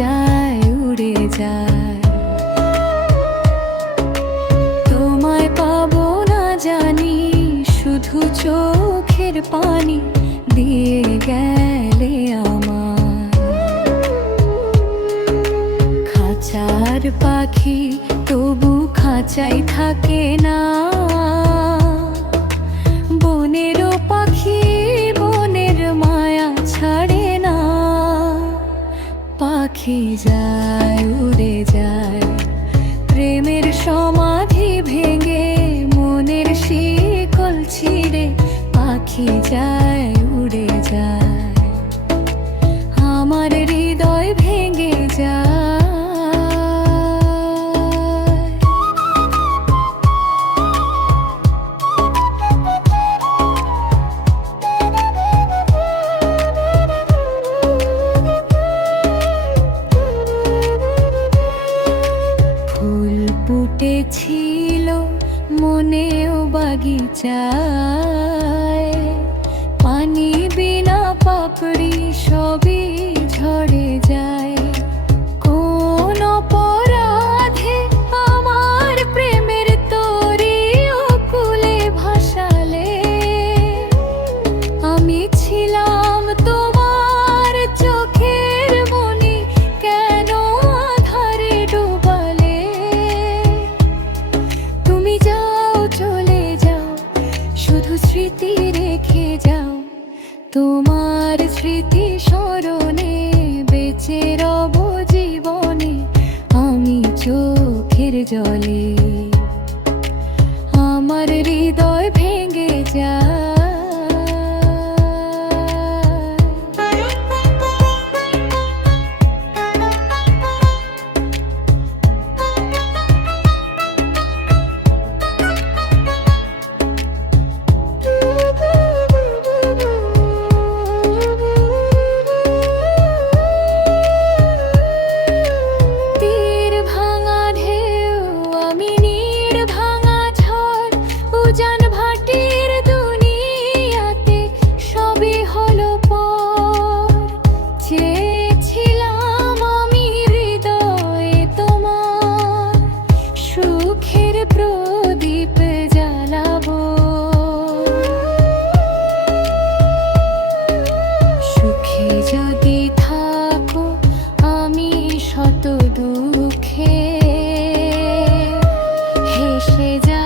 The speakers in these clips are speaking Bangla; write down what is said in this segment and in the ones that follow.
যায় উড়ে যায়। তোমায় পাবো না জানি, শুধু চোখের পানি দিয়ে গেলে আমার। খাঁচার পাখি তবু খাঁচাই থাকে না, বনেরও পাখি বনের মায়া ছাড়ে না। পাখি যায় উড়ে যায়, প্রেমের সমাধি ভেঙে মনের শিকল ছিঁড়ে। পাখি যায় উড়ে যায়, আমার হৃদয় ভেঙে যায়। ফুল ফুটেছিল মনেও বাগিচায়, পানি বিনা পাপড়ি সবই ঝরে যায়। কোন অপরাধে আমার প্রেমের তরি অকুলে ভাসালে? আমি ছিলাম তোমার চোখের মনি, কেন আধারে ডুবালে? তুমি যাও চলে যাও, শুধু স্মৃতি রেখে যাও। তোমার স্মৃতি স্মরণে বেঁচে রব জীবনে আমি চোখের জলে। আমার হৃদয় ভেঙে যায়। উজান ভাটির দুনিয়াতে সবই হলো পর, চেয়েছিলাম আমি হৃদয়ে তোমার সুখের প্রদীপ জ্বালাবো। সুখে যদি থাকো আমি শত দুঃখে হেসে যা।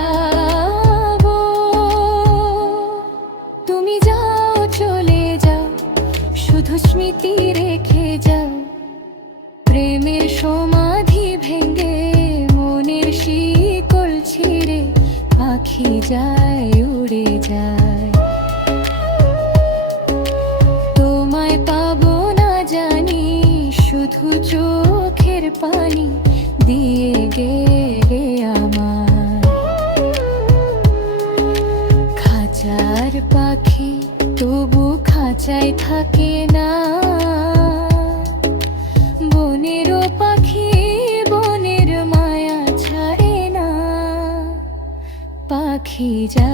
শুধু স্মৃতি রেখে যাও, প্রেমের সমাধি ভেঙে মনের শিকল ছিঁড়ে। পাখি যায় উড়ে যায়, তোমায় পাবো না জানি, শুধু চোখের পানি দিয়ে গেলে আমার। খাঁচার পাখি তবু খাঁচাই থাকে না, বনেরও পাখি বনের মায়া ছাড়ে না। পাখি যা